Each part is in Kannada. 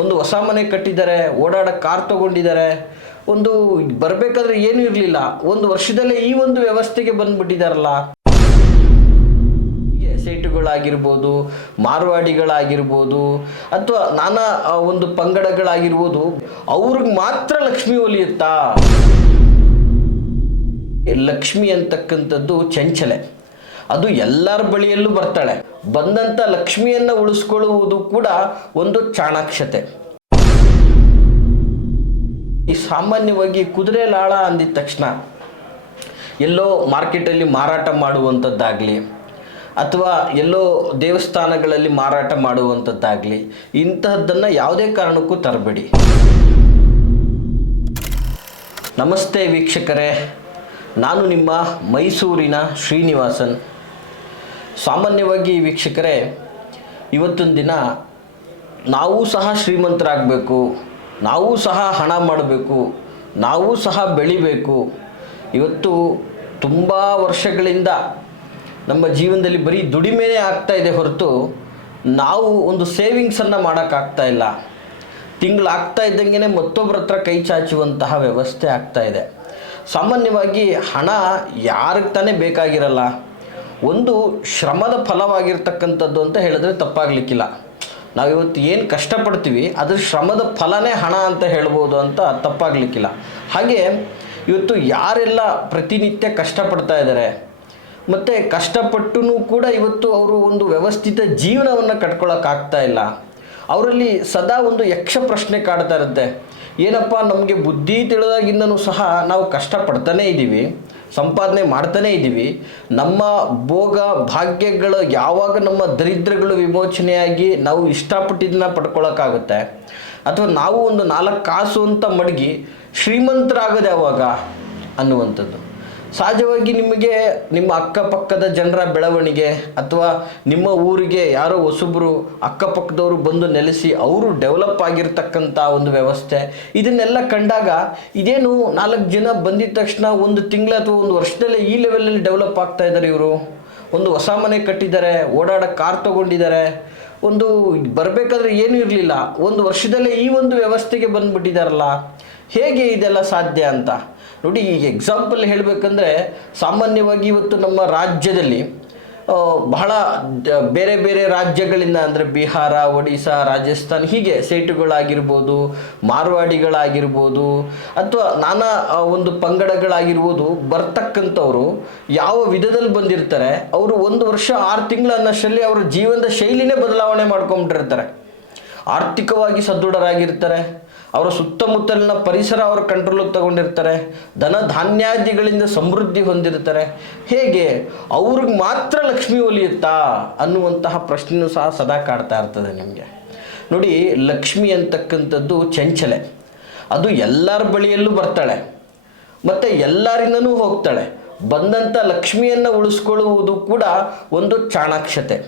ಒಂದು ಹೊಸ ಮನೆ ಕಟ್ಟಿದ್ದಾರೆ, ಓಡಾಡೋ ಕಾರ್ ತೊಗೊಂಡಿದ್ದಾರೆ, ಒಂದು ಬರಬೇಕಾದ್ರೆ ಏನೂ ಇರಲಿಲ್ಲ, ಒಂದು ವರ್ಷದಲ್ಲೇ ಈ ಒಂದು ವ್ಯವಸ್ಥೆಗೆ ಬಂದ್ಬಿಟ್ಟಿದ್ದಾರಲ್ಲ. ಸೇಟುಗಳಾಗಿರ್ಬೋದು, ಮಾರ್ವಾಡಿಗಳಾಗಿರ್ಬೋದು, ಅಥವಾ ನಾನಾ ಒಂದು ಪಂಗಡಗಳಾಗಿರ್ಬೋದು, ಅವ್ರಿಗೆ ಮಾತ್ರ ಲಕ್ಷ್ಮಿ ಒಲಿಯುತ್ತಾ? ಲಕ್ಷ್ಮಿ ಅಂತಕ್ಕಂಥದ್ದು ಚಂಚಲೆ, ಅದು ಎಲ್ಲರ ಬಳಿಯಲ್ಲೂ ಬರ್ತಾಳೆ. ಬಂದಂಥ ಲಕ್ಷ್ಮಿಯನ್ನು ಉಳಿಸ್ಕೊಳ್ಳುವುದು ಕೂಡ ಒಂದು ಚಾಣಾಕ್ಷತೆ. ಈ ಸಾಮಾನ್ಯವಾಗಿ ಕುದುರೆ ಲಾಳ ಅಂದಿದ ತಕ್ಷಣ ಎಲ್ಲೋ ಮಾರ್ಕೆಟಲ್ಲಿ ಮಾರಾಟ ಮಾಡುವಂಥದ್ದಾಗಲಿ, ಅಥವಾ ಎಲ್ಲೋ ದೇವಸ್ಥಾನಗಳಲ್ಲಿ ಮಾರಾಟ ಮಾಡುವಂಥದ್ದಾಗಲಿ, ಇಂತಹದ್ದನ್ನು ಯಾವುದೇ ಕಾರಣಕ್ಕೂ ತರಬೇಡಿ. ನಮಸ್ತೆ ವೀಕ್ಷಕರೇ, ನಾನು ನಿಮ್ಮ ಮೈಸೂರಿನ ಶ್ರೀನಿವಾಸನ್. ಸಾಮಾನ್ಯವಾಗಿ ವೀಕ್ಷಕರೇ, ಇವತ್ತಿನ ದಿನ ನಾವು ಸಹ ಶ್ರೀಮಂತರಾಗಬೇಕು, ನಾವು ಸಹ ಹಣ ಮಾಡಬೇಕು, ನಾವು ಸಹ ಬೆಳಿಬೇಕು. ಇವತ್ತು ತುಂಬ ವರ್ಷಗಳಿಂದ ನಮ್ಮ ಜೀವನದಲ್ಲಿ ಬರೀ ದುಡಿಮೆನೇ ಆಗ್ತಾಯಿದೆ ಹೊರತು ನಾವು ಒಂದು ಸೇವಿಂಗ್ಸನ್ನು ಮಾಡೋಕ್ಕಾಗ್ತಾ ಇಲ್ಲ. ತಿಂಗಳಾಗ್ತಾ ಇದ್ದಂಗೆ ಮತ್ತೊಬ್ಬರ ಹತ್ರ ಕೈ ಚಾಚುವಂತಹ ವ್ಯವಸ್ಥೆ ಆಗ್ತಾಯಿದೆ. ಸಾಮಾನ್ಯವಾಗಿ ಹಣ ಯಾರಿಗೆ ತಾನೇ ಬೇಕಾಗಿರಲ್ಲ, ಒಂದು ಶ್ರಮದ ಫಲವಾಗಿರ್ತಕ್ಕಂಥದ್ದು ಅಂತ ಹೇಳಿದ್ರೆ ತಪ್ಪಾಗಲಿಕ್ಕಿಲ್ಲ. ನಾವಿವತ್ತು ಏನು ಕಷ್ಟಪಡ್ತೀವಿ ಅದ್ರ ಶ್ರಮದ ಫಲನೇ ಹಣ ಅಂತ ಹೇಳ್ಬೋದು ಅಂತ ತಪ್ಪಾಗಲಿಕ್ಕಿಲ್ಲ. ಹಾಗೆ ಇವತ್ತು ಯಾರೆಲ್ಲ ಪ್ರತಿನಿತ್ಯ ಕಷ್ಟಪಡ್ತಾ ಇದ್ದಾರೆ, ಮತ್ತು ಕಷ್ಟಪಟ್ಟೂ ಕೂಡ ಇವತ್ತು ಅವರು ಒಂದು ವ್ಯವಸ್ಥಿತ ಜೀವನವನ್ನು ಕಟ್ಕೊಳ್ಳೋಕ್ಕಾಗ್ತಾ ಇಲ್ಲ, ಅವರಲ್ಲಿ ಸದಾ ಒಂದು ಯಕ್ಷ ಪ್ರಶ್ನೆ ಕಾಡ್ತಾ ಇರುತ್ತೆ. ಏನಪ್ಪ, ನಮಗೆ ಬುದ್ಧಿ ತಿಳಿದಾಗಿಂದನೂ ಸಹ ನಾವು ಕಷ್ಟಪಡ್ತಾನೇ ಇದ್ದೀವಿ, ಸಂಪಾದನೆ ಮಾಡ್ತಾನೇ ಇದ್ದೀವಿ, ನಮ್ಮ ಭೋಗ ಭಾಗ್ಯಗಳು ಯಾವಾಗ ನಮ್ಮ ದರಿದ್ರಗಳು ವಿಮೋಚನೆಯಾಗಿ ನಾವು ಇಷ್ಟಪಟ್ಟಿದ್ದನ್ನ ಪಡ್ಕೊಳ್ಳೋಕ್ಕಾಗುತ್ತೆ, ಅಥವಾ ನಾವು ಒಂದು 4 ಕಾಸು ಅಂತ ಮಡಗಿ ಶ್ರೀಮಂತರಾಗೋದು ಯಾವಾಗ ಅನ್ನುವಂಥದ್ದು. ಸಹಜವಾಗಿ ನಿಮಗೆ ನಿಮ್ಮ ಅಕ್ಕಪಕ್ಕದ ಜನರ ಬೆಳವಣಿಗೆ, ಅಥವಾ ನಿಮ್ಮ ಊರಿಗೆ ಯಾರೋ ಹೊಸಬ್ರು ಅಕ್ಕಪಕ್ಕದವರು ಬಂದು ನೆಲೆಸಿ ಅವರು ಡೆವಲಪ್ ಆಗಿರ್ತಕ್ಕಂಥ ಒಂದು ವ್ಯವಸ್ಥೆ, ಇದನ್ನೆಲ್ಲ ಕಂಡಾಗ ಇದೇನು 4 ಜನ ಬಂದಿದ ತಕ್ಷಣ ಒಂದು ತಿಂಗಳು ಅಥವಾ ಒಂದು ವರ್ಷದಲ್ಲೇ ಈ ಲೆವೆಲಲ್ಲಿ ಡೆವಲಪ್ ಆಗ್ತಾ ಇದ್ದಾರೆ, ಇವರು ಒಂದು ಹೊಸ ಮನೆ ಕಟ್ಟಿದ್ದಾರೆ, ಓಡಾಡೋ ಕಾರ್ ತೊಗೊಂಡಿದ್ದಾರೆ, ಒಂದು ಬರಬೇಕಾದ್ರೆ ಏನೂ ಇರಲಿಲ್ಲ, ಒಂದು ವರ್ಷದಲ್ಲೇ ಈ ಒಂದು ವ್ಯವಸ್ಥೆಗೆ ಬಂದುಬಿಟ್ಟಿದ್ದಾರಲ್ಲ, ಹೇಗೆ ಇದೆಲ್ಲ ಸಾಧ್ಯ ಅಂತ ನೋಡಿ. ಈಗ ಎಕ್ಸಾಂಪಲ್ ಹೇಳಬೇಕಂದ್ರೆ, ಸಾಮಾನ್ಯವಾಗಿ ಇವತ್ತು ನಮ್ಮ ರಾಜ್ಯದಲ್ಲಿ ಬಹಳ ಬೇರೆ ಬೇರೆ ರಾಜ್ಯಗಳಿಂದ, ಅಂದರೆ ಬಿಹಾರ, ಒಡಿಶಾ, ರಾಜಸ್ಥಾನ್, ಹೀಗೆ ಸೇಟುಗಳಾಗಿರ್ಬೋದು, ಮಾರ್ವಾಡಿಗಳಾಗಿರ್ಬೋದು, ಅಥವಾ ನಾನಾ ಒಂದು ಪಂಗಡಗಳಾಗಿರ್ಬೋದು, ಬರ್ತಕ್ಕಂಥವ್ರು ಯಾವ ವಿಧದಲ್ಲಿ ಬಂದಿರ್ತಾರೆ, ಅವರು 1 ವರ್ಷ 6 ತಿಂಗಳು ಅನ್ನೋಷ್ಟರಲ್ಲಿ ಅವರ ಜೀವನದ ಶೈಲಿನೇ ಬದಲಾವಣೆ ಮಾಡ್ಕೊಂಬಿಟ್ಟಿರ್ತಾರೆ. ಆರ್ಥಿಕವಾಗಿ ಸದೃಢರಾಗಿರ್ತಾರೆ, ಅವರ ಸುತ್ತಮುತ್ತಲಿನ ಪರಿಸರ ಅವರ ಕಂಟ್ರೋಲಿಗೆ ತಗೊಂಡಿರ್ತಾರೆ, ಧನ ಧಾನ್ಯಾದಿಗಳಿಂದ ಸಮೃದ್ಧಿ ಹೊಂದಿರ್ತಾರೆ. ಹೇಗೆ ಅವ್ರಿಗೆ ಮಾತ್ರ ಲಕ್ಷ್ಮಿ ಒಲಿಯುತ್ತಾ ಅನ್ನುವಂತಹ ಪ್ರಶ್ನೆಯೂ ಸಹ ಸದಾ ಕಾಡ್ತಾ ಇರ್ತದೆ ನಿಮಗೆ. ನೋಡಿ, ಲಕ್ಷ್ಮಿ ಅಂತಕ್ಕಂಥದ್ದು ಚಂಚಲೆ, ಅದು ಎಲ್ಲರ ಬಳಿಯಲ್ಲೂ ಬರ್ತಾಳೆ, ಮತ್ತು ಎಲ್ಲರಿಂದನೂ ಹೋಗ್ತಾಳೆ. ಬಂದಂಥ ಲಕ್ಷ್ಮಿಯನ್ನು ಉಳಿಸ್ಕೊಳ್ಳುವುದು ಕೂಡ ಒಂದು ಚಾಣಾಕ್ಷತೆ.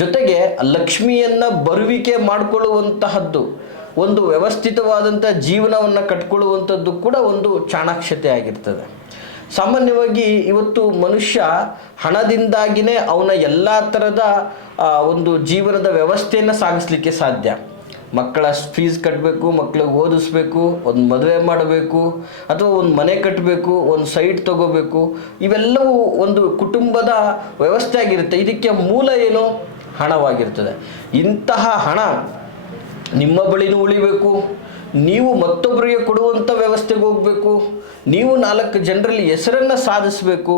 ಜೊತೆಗೆ ಲಕ್ಷ್ಮಿಯನ್ನು ಬರುವಿಕೆ ಮಾಡಿಕೊಳ್ಳುವಂತಹದ್ದು, ಒಂದು ವ್ಯವಸ್ಥಿತವಾದಂಥ ಜೀವನವನ್ನು ಕಟ್ಕೊಳ್ಳುವಂಥದ್ದು ಕೂಡ ಒಂದು ಚಾಣಾಕ್ಷತೆ ಆಗಿರ್ತದೆ. ಸಾಮಾನ್ಯವಾಗಿ ಇವತ್ತು ಮನುಷ್ಯ ಹಣದಿಂದಾಗಿಯೇ ಅವನ ಎಲ್ಲ ಥರದ ಒಂದು ಜೀವನದ ವ್ಯವಸ್ಥೆಯನ್ನು ಸಾಗಿಸಲಿಕ್ಕೆ ಸಾಧ್ಯ. ಮಕ್ಕಳ ಫೀಸ್ ಕಟ್ಟಬೇಕು, ಮಕ್ಕಳಿಗೆ ಓದಿಸ್ಬೇಕು, ಒಂದು ಮದುವೆ ಮಾಡಬೇಕು, ಅಥವಾ ಒಂದು ಮನೆ ಕಟ್ಟಬೇಕು, ಒಂದು ಸೈಟ್ ತಗೋಬೇಕು, ಇವೆಲ್ಲವೂ ಒಂದು ಕುಟುಂಬದ ವ್ಯವಸ್ಥೆ ಆಗಿರುತ್ತೆ. ಇದಕ್ಕೆ ಮೂಲ ಏನು? ಹಣವಾಗಿರ್ತದೆ. ಇಂತಹ ಹಣ ನಿಮ್ಮ ಬಳಿನೂ ಉಳಿಬೇಕು, ನೀವು ಮತ್ತೊಬ್ಬರಿಗೆ ಕೊಡುವಂಥ ವ್ಯವಸ್ಥೆಗೆ ಹೋಗಬೇಕು, ನೀವು 4 ಜನರಲ್ಲಿ ಹೆಸರನ್ನು ಸಾಧಿಸಬೇಕು,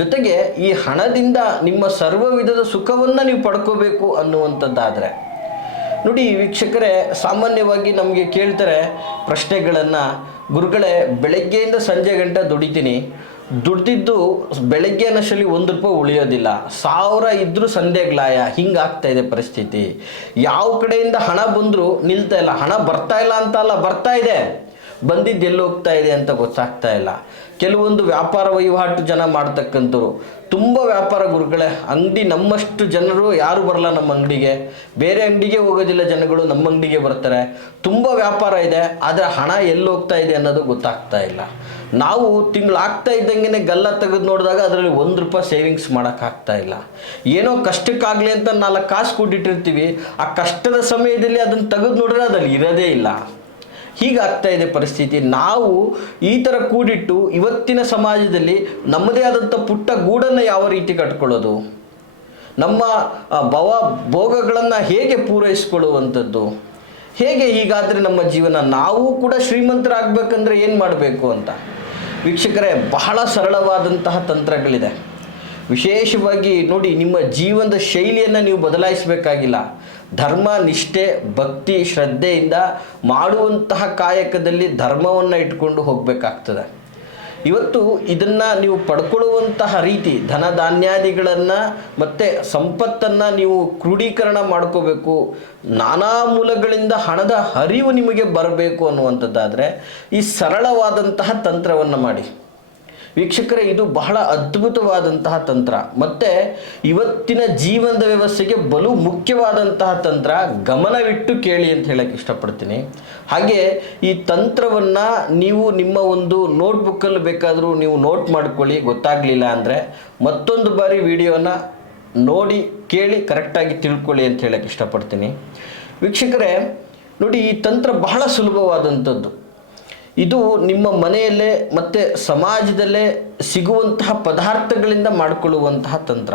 ಜೊತೆಗೆ ಈ ಹಣದಿಂದ ನಿಮ್ಮ ಸರ್ವ ವಿಧದ ಸುಖವನ್ನು ನೀವು ಪಡ್ಕೋಬೇಕು ಅನ್ನುವಂಥದ್ದಾದರೆ ನೋಡಿ ವೀಕ್ಷಕರೇ, ಸಾಮಾನ್ಯವಾಗಿ ನಮಗೆ ಕೇಳ್ತಾರೆ ಪ್ರಶ್ನೆಗಳನ್ನು, ಗುರುಗಳೇ ಬೆಳಗ್ಗೆಯಿಂದ ಸಂಜೆ ಗಂಟೆ ದುಡಿತೀನಿ, ದುಡ್ದಿದ್ದು ಬೆಳಗ್ಗೆ ಅನ್ನೋಷ್ಟರಲ್ಲಿ 1 ರೂಪಾಯಿ ಉಳಿಯೋದಿಲ್ಲ, 1000 ಇದ್ದರೂ ಸಂದೇಗ್ಲಾಯ, ಹಿಂಗಾಗ್ತಾ ಇದೆ ಪರಿಸ್ಥಿತಿ. ಯಾವ ಕಡೆಯಿಂದ ಹಣ ಬಂದರೂ ನಿಲ್ತಾ ಇಲ್ಲ, ಹಣ ಬರ್ತಾ ಇಲ್ಲ ಅಂತ ಅಲ್ಲ, ಬರ್ತಾ ಇದೆ, ಬಂದಿದ್ದು ಎಲ್ಲಿ ಹೋಗ್ತಾ ಇದೆ ಅಂತ ಗೊತ್ತಾಗ್ತಾ ಇಲ್ಲ. ಕೆಲವೊಂದು ವ್ಯಾಪಾರ ವಹಿವಾಟು ಜನ ಮಾಡ್ತಕ್ಕಂಥವ್ರು, ತುಂಬ ವ್ಯಾಪಾರ ಗುರುಗಳೇ, ಅಂಗಡಿ ನಮ್ಮಷ್ಟು ಜನರು ಯಾರು ಬರಲ್ಲ ನಮ್ಮ ಅಂಗಡಿಗೆ, ಬೇರೆ ಅಂಗಡಿಗೆ ಹೋಗೋದಿಲ್ಲ ಜನಗಳು, ನಮ್ಮ ಅಂಗಡಿಗೆ ಬರ್ತಾರೆ. ತುಂಬ ವ್ಯಾಪಾರ ಇದೆ, ಆದರೆ ಹಣ ಎಲ್ಲಿ ಹೋಗ್ತಾ ಇದೆ ಅನ್ನೋದು ಗೊತ್ತಾಗ್ತಾ ಇಲ್ಲ. ನಾವು ತಿಂಗಳಾಗ್ತಾ ಇದ್ದಂಗೆ ಗಲ್ಲ ತೆಗೆದು ನೋಡಿದಾಗ ಅದರಲ್ಲಿ ₹1 ಸೇವಿಂಗ್ಸ್ ಮಾಡೋಕ್ಕಾಗ್ತಾ ಇಲ್ಲ. ಏನೋ ಕಷ್ಟಕ್ಕಾಗಲಿ ಅಂತ 4 ಕಾಸು ಕೂಡಿಟ್ಟಿರ್ತೀವಿ, ಆ ಕಷ್ಟದ ಸಮಯದಲ್ಲಿ ಅದನ್ನು ತೆಗೆದು ನೋಡಿದ್ರೆ ಅದ್ರಲ್ಲಿ ಇರೋದೇ ಇಲ್ಲ. ಹೀಗಾಗ್ತಾ ಇದೆ ಪರಿಸ್ಥಿತಿ. ನಾವು ಈ ಥರ ಕೂಡಿಟ್ಟು ಇವತ್ತಿನ ಸಮಾಜದಲ್ಲಿ ನಮ್ಮದೇ ಆದಂಥ ಪುಟ್ಟ ಗೂಡನ್ನು ಯಾವ ರೀತಿ ಕಟ್ಕೊಳ್ಳೋದು, ನಮ್ಮ ಭೋಗಗಳನ್ನು ಹೇಗೆ ಪೂರೈಸ್ಕೊಳ್ಳುವಂಥದ್ದು, ಹೇಗೆ? ಹೀಗಾದರೆ ನಮ್ಮ ಜೀವನ ನಾವು ಕೂಡ ಶ್ರೀಮಂತರಾಗಬೇಕಂದ್ರೆ ಏನು ಮಾಡಬೇಕು ಅಂತ ವೀಕ್ಷಕರೇ, ಬಹಳ ಸರಳವಾದಂತಹ ತಂತ್ರಗಳಿದೆ. ವಿಶೇಷವಾಗಿ ನೋಡಿ, ನಿಮ್ಮ ಜೀವನದ ಶೈಲಿಯನ್ನು ನೀವು ಬದಲಾಯಿಸಬೇಕಾಗಿಲ್ಲ. ಧರ್ಮ, ನಿಷ್ಠೆ, ಭಕ್ತಿ, ಶ್ರದ್ಧೆಯಿಂದ ಮಾಡುವಂತಹ ಕಾಯಕದಲ್ಲಿ ಧರ್ಮವನ್ನು ಇಟ್ಕೊಂಡು ಹೋಗಬೇಕಾಗ್ತದೆ. ಇವತ್ತು ಇದನ್ನು ನೀವು ಪಡ್ಕೊಳ್ಳುವಂತಹ ರೀತಿ, ಧನ ಧಾನ್ಯಾದಿಗಳನ್ನು ಮತ್ತು ಸಂಪತ್ತನ್ನು ನೀವು ಕ್ರೋಢೀಕರಣ ಮಾಡ್ಕೋಬೇಕು, ನಾನಾ ಮೂಲಗಳಿಂದ ಹಣದ ಹರಿವು ನಿಮಗೆ ಬರಬೇಕು ಅನ್ನುವಂಥದ್ದಾದರೆ ಈ ಸರಳವಾದಂತಹ ತಂತ್ರವನ್ನು ಮಾಡಿ. ವೀಕ್ಷಕರೇ, ಇದು ಬಹಳ ಅದ್ಭುತವಾದಂತಹ ತಂತ್ರ ಮತ್ತು ಇವತ್ತಿನ ಜೀವನದ ವ್ಯವಸ್ಥೆಗೆ ಬಲು ಮುಖ್ಯವಾದಂತಹ ತಂತ್ರ. ಗಮನವಿಟ್ಟು ಕೇಳಿ ಅಂತ ಹೇಳಕ್ಕೆ ಇಷ್ಟಪಡ್ತೀನಿ. ಹಾಗೆ ಈ ತಂತ್ರವನ್ನು ನೀವು ನಿಮ್ಮ ಒಂದು ನೋಟ್ಬುಕ್ಕಲ್ಲಿ ಬೇಕಾದರೂ ನೀವು ನೋಟ್ ಮಾಡ್ಕೊಳ್ಳಿ. ಗೊತ್ತಾಗಲಿಲ್ಲ ಅಂದರೆ ಮತ್ತೊಂದು ಬಾರಿ ವಿಡಿಯೋನ ನೋಡಿ ಕೇಳಿ ಕರೆಕ್ಟಾಗಿ ತಿಳ್ಕೊಳ್ಳಿ ಅಂತ ಹೇಳಕ್ಕೆ ಇಷ್ಟಪಡ್ತೀನಿ. ವೀಕ್ಷಕರೇ ನೋಡಿ, ಈ ತಂತ್ರ ಬಹಳ ಸುಲಭವಾದಂಥದ್ದು. ಇದು ನಿಮ್ಮ ಮನೆಯಲ್ಲೇ ಮತ್ತು ಸಮಾಜದಲ್ಲೇ ಸಿಗುವಂತಹ ಪದಾರ್ಥಗಳಿಂದ ಮಾಡಿಕೊಳ್ಳುವಂತಹ ತಂತ್ರ.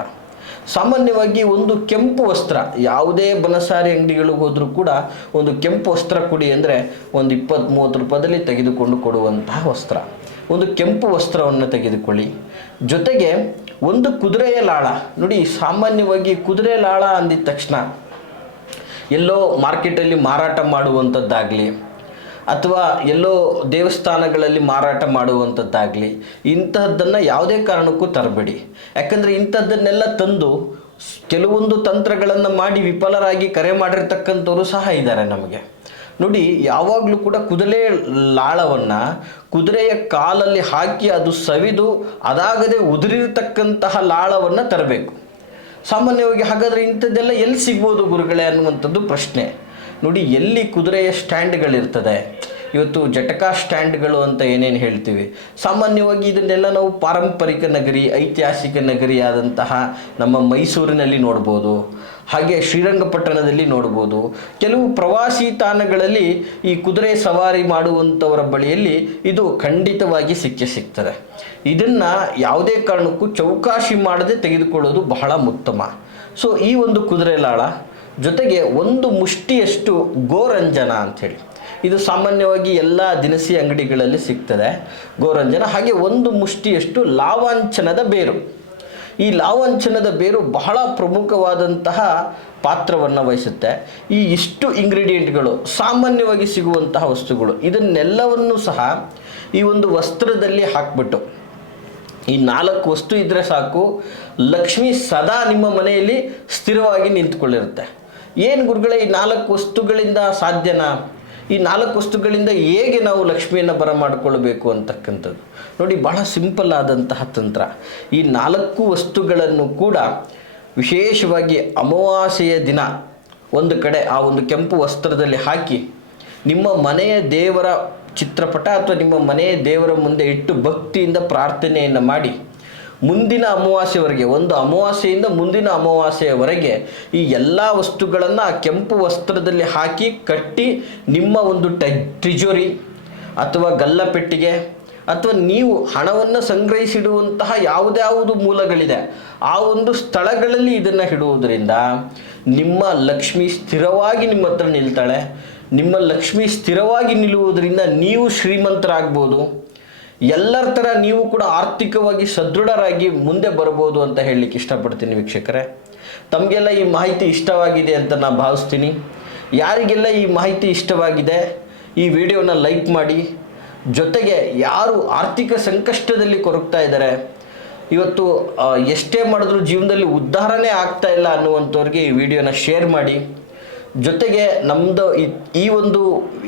ಸಾಮಾನ್ಯವಾಗಿ ಒಂದು ಕೆಂಪು ವಸ್ತ್ರ, ಯಾವುದೇ ಬನಸಾರಿ ಅಂಗಡಿಗಳಿಗೆ ಹೋದರೂ ಕೂಡ ಒಂದು ಕೆಂಪು ವಸ್ತ್ರ ಕೊಡಿ ಅಂದರೆ ಒಂದು 20-30 ರೂಪಾಯಿದಲ್ಲಿ ತೆಗೆದುಕೊಂಡು ಕೊಡುವಂತಹ ವಸ್ತ್ರ. ಒಂದು ಕೆಂಪು ವಸ್ತ್ರವನ್ನು ತೆಗೆದುಕೊಳ್ಳಿ. ಜೊತೆಗೆ ಒಂದು ಕುದುರೆಯ ಲಾಳ. ನೋಡಿ, ಸಾಮಾನ್ಯವಾಗಿ ಕುದುರೆ ಲಾಳ ಅಂದಿದ ತಕ್ಷಣ ಎಲ್ಲೋ ಮಾರ್ಕೆಟಲ್ಲಿ ಮಾರಾಟ ಮಾಡುವಂಥದ್ದಾಗಲಿ ಅಥವಾ ಎಲ್ಲೋ ದೇವಸ್ಥಾನಗಳಲ್ಲಿ ಮಾರಾಟ ಮಾಡುವಂಥದ್ದಾಗಲಿ ಇಂತಹದ್ದನ್ನು ಯಾವುದೇ ಕಾರಣಕ್ಕೂ ತರಬೇಡಿ. ಯಾಕಂದರೆ ಇಂಥದ್ದನ್ನೆಲ್ಲ ತಂದು ಕೆಲವೊಂದು ತಂತ್ರಗಳನ್ನು ಮಾಡಿ ವಿಫಲರಾಗಿ ಕರೆ ಮಾಡಿರ್ತಕ್ಕಂಥವ್ರು ಸಹ ಇದ್ದಾರೆ ನಮಗೆ. ನೋಡಿ, ಯಾವಾಗಲೂ ಕೂಡ ಕುದುರೆ ಲಾಳವನ್ನು ಕುದುರೆಯ ಕಾಲಲ್ಲಿ ಹಾಕಿ ಅದು ಸವಿದು ಅದಾಗದೆ ಉದುರಿರ್ತಕ್ಕಂತಹ ಲಾಳವನ್ನು ತರಬೇಕು. ಸಾಮಾನ್ಯವಾಗಿ ಹಾಗಾದರೆ ಇಂಥದ್ದೆಲ್ಲ ಎಲ್ಲಿ ಸಿಗ್ಬೋದು ಗುರುಗಳೇ ಅನ್ನುವಂಥದ್ದು ಪ್ರಶ್ನೆ. ನೋಡಿ, ಎಲ್ಲಿ ಕುದುರೆಯ ಸ್ಟ್ಯಾಂಡ್ಗಳಿರ್ತದೆ, ಇವತ್ತು ಜಟಕಾ ಸ್ಟ್ಯಾಂಡ್ಗಳು ಅಂತ ಏನೇನು ಹೇಳ್ತೀವಿ, ಸಾಮಾನ್ಯವಾಗಿ ಇದನ್ನೆಲ್ಲ ನಾವು ಪಾರಂಪರಿಕ ನಗರಿ, ಐತಿಹಾಸಿಕ ನಗರಿಯಾದಂತಹ ನಮ್ಮ ಮೈಸೂರಿನಲ್ಲಿ ನೋಡ್ಬೋದು, ಹಾಗೆ ಶ್ರೀರಂಗಪಟ್ಟಣದಲ್ಲಿ ನೋಡ್ಬೋದು. ಕೆಲವು ಪ್ರವಾಸಿ ತಾಣಗಳಲ್ಲಿ ಈ ಕುದುರೆ ಸವಾರಿ ಮಾಡುವಂಥವರ ಬಳಿಯಲ್ಲಿ ಇದು ಖಂಡಿತವಾಗಿ ಸಿಗ್ತದೆ. ಇದನ್ನು ಯಾವುದೇ ಕಾರಣಕ್ಕೂ ಚೌಕಾಶಿ ಮಾಡದೆ ತೆಗೆದುಕೊಳ್ಳೋದು ಬಹಳ ಉತ್ತಮ. ಸೊ ಈ ಒಂದು ಕುದುರೆ ಲಾಳ ಜೊತೆಗೆ ಒಂದು ಮುಷ್ಟಿಯಷ್ಟು ಗೋರಂಜನ ಅಂಥೇಳಿ, ಇದು ಸಾಮಾನ್ಯವಾಗಿ ಎಲ್ಲ ದಿನಸಿ ಅಂಗಡಿಗಳಲ್ಲಿ ಸಿಗ್ತದೆ ಗೋರಂಜನ. ಹಾಗೆ ಒಂದು ಮುಷ್ಟಿಯಷ್ಟು ಲಾವಾಂಛನದ ಬೇರು. ಈ ಲಾವಾಂಛನದ ಬೇರು ಬಹಳ ಪ್ರಮುಖವಾದಂತಹ ಪಾತ್ರವನ್ನು ವಹಿಸುತ್ತೆ. ಈ ಇಷ್ಟು ಇಂಗ್ರೀಡಿಯೆಂಟ್ಗಳು ಸಾಮಾನ್ಯವಾಗಿ ಸಿಗುವಂತಹ ವಸ್ತುಗಳು, ಇದನ್ನೆಲ್ಲವನ್ನು ಸಹ ಈ ಒಂದು ವಸ್ತ್ರದಲ್ಲಿ ಹಾಕ್ಬಿಟ್ಟು ಈ 4 ವಸ್ತು ಇದ್ದರೆ ಸಾಕು, ಲಕ್ಷ್ಮಿ ಸದಾ ನಿಮ್ಮ ಮನೆಯಲ್ಲಿ ಸ್ಥಿರವಾಗಿ ನಿಂತ್ಕೊಳ್ಳಿರುತ್ತೆ. ಏನು ಗುರುಗಳೇ, ಈ 4 ವಸ್ತುಗಳಿಂದ ಸಾಧ್ಯನಾ? ಈ 4 ವಸ್ತುಗಳಿಂದ ಹೇಗೆ ನಾವು ಲಕ್ಷ್ಮಿಯನ್ನು ಬರಮಾಡಿಕೊಳ್ಬೇಕು ಅಂತಕ್ಕಂಥದ್ದು ನೋಡಿ, ಬಹಳ ಸಿಂಪಲ್ ಆದಂತಹ ತಂತ್ರ. ಈ 4 ವಸ್ತುಗಳನ್ನು ಕೂಡ ವಿಶೇಷವಾಗಿ ಅಮಾವಾಸ್ಯೆಯ ದಿನ ಒಂದು ಕಡೆ ಆ ಒಂದು ಕೆಂಪು ವಸ್ತ್ರದಲ್ಲಿ ಹಾಕಿ ನಿಮ್ಮ ಮನೆಯ ದೇವರ ಚಿತ್ರಪಟ ಅಥವಾ ನಿಮ್ಮ ಮನೆಯ ದೇವರ ಮುಂದೆ ಇಟ್ಟು ಭಕ್ತಿಯಿಂದ ಪ್ರಾರ್ಥನೆಯನ್ನು ಮಾಡಿ ಮುಂದಿನ ಅಮಾವಾಸ್ಯೆವರೆಗೆ, ಒಂದು ಅಮಾವಾಸ್ಯೆಯಿಂದ ಮುಂದಿನ ಅಮಾವಾಸ್ಯೆಯವರೆಗೆ ಈ ಎಲ್ಲ ವಸ್ತುಗಳನ್ನು ಆ ಕೆಂಪು ವಸ್ತ್ರದಲ್ಲಿ ಹಾಕಿ ಕಟ್ಟಿ ನಿಮ್ಮ ಒಂದು ತಿಜೋರಿ ಅಥವಾ ಗಲ್ಲಪೆಟ್ಟಿಗೆ ಅಥವಾ ನೀವು ಹಣವನ್ನು ಸಂಗ್ರಹಿಸಿಡುವಂತಹ ಯಾವುದ್ಯಾವುದು ಮೂಲಗಳಿದೆ ಆ ಒಂದು ಸ್ಥಳಗಳಲ್ಲಿ ಇದನ್ನು ಇಡುವುದರಿಂದ ನಿಮ್ಮ ಲಕ್ಷ್ಮಿ ಸ್ಥಿರವಾಗಿ ನಿಮ್ಮ ಹತ್ರ ನಿಲ್ತಾಳೆ. ನಿಮ್ಮ ಲಕ್ಷ್ಮಿ ಸ್ಥಿರವಾಗಿ ನಿಲ್ಲುವುದರಿಂದ ನೀವು ಶ್ರೀಮಂತರಾಗ್ಬೋದು. ಎಲ್ಲರ ಥರ ನೀವು ಕೂಡ ಆರ್ಥಿಕವಾಗಿ ಸದೃಢರಾಗಿ ಮುಂದೆ ಬರ್ಬೋದು ಅಂತ ಹೇಳಲಿಕ್ಕೆ ಇಷ್ಟಪಡ್ತೀನಿ ವೀಕ್ಷಕರೇ. ತಮಗೆಲ್ಲ ಈ ಮಾಹಿತಿ ಇಷ್ಟವಾಗಿದೆ ಅಂತ ನಾನು ಭಾವಿಸ್ತೀನಿ. ಯಾರಿಗೆಲ್ಲ ಈ ಮಾಹಿತಿ ಇಷ್ಟವಾಗಿದೆ ಈ ವಿಡಿಯೋನ ಲೈಕ್ ಮಾಡಿ. ಜೊತೆಗೆ ಯಾರು ಆರ್ಥಿಕ ಸಂಕಷ್ಟದಲ್ಲಿ ಕೊರಗ್ತಾ ಇದ್ದಾರೆ, ಇವತ್ತು ಎಷ್ಟೇ ಮಾಡಿದ್ರೂ ಜೀವನದಲ್ಲಿ ಉದ್ಧಾರನೇ ಆಗ್ತಾ ಇಲ್ಲ ಅನ್ನುವಂಥವ್ರಿಗೆ ಈ ವಿಡಿಯೋನ ಶೇರ್ ಮಾಡಿ. ಜೊತೆಗೆ ನಮ್ಮದು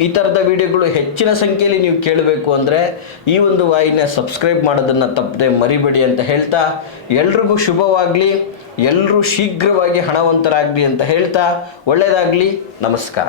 ಈ ಥರದ ವಿಡಿಯೋಗಳು ಹೆಚ್ಚಿನ ಸಂಖ್ಯೆಯಲ್ಲಿ ನೀವು ಕೇಳಬೇಕು ಅಂದರೆ ಈ ಒಂದು ವಾಹಿನಿಯ ಸಬ್ಸ್ಕ್ರೈಬ್ ಮಾಡೋದನ್ನು ತಪ್ಪದೆ ಮರಿಬೇಡಿ ಅಂತ ಹೇಳ್ತಾ, ಎಲ್ರಿಗೂ ಶುಭವಾಗಲಿ, ಎಲ್ಲರೂ ಶೀಘ್ರವಾಗಿ ಹಣವಂತರಾಗಲಿ ಅಂತ ಹೇಳ್ತಾ, ಒಳ್ಳೆಯದಾಗಲಿ. ನಮಸ್ಕಾರ.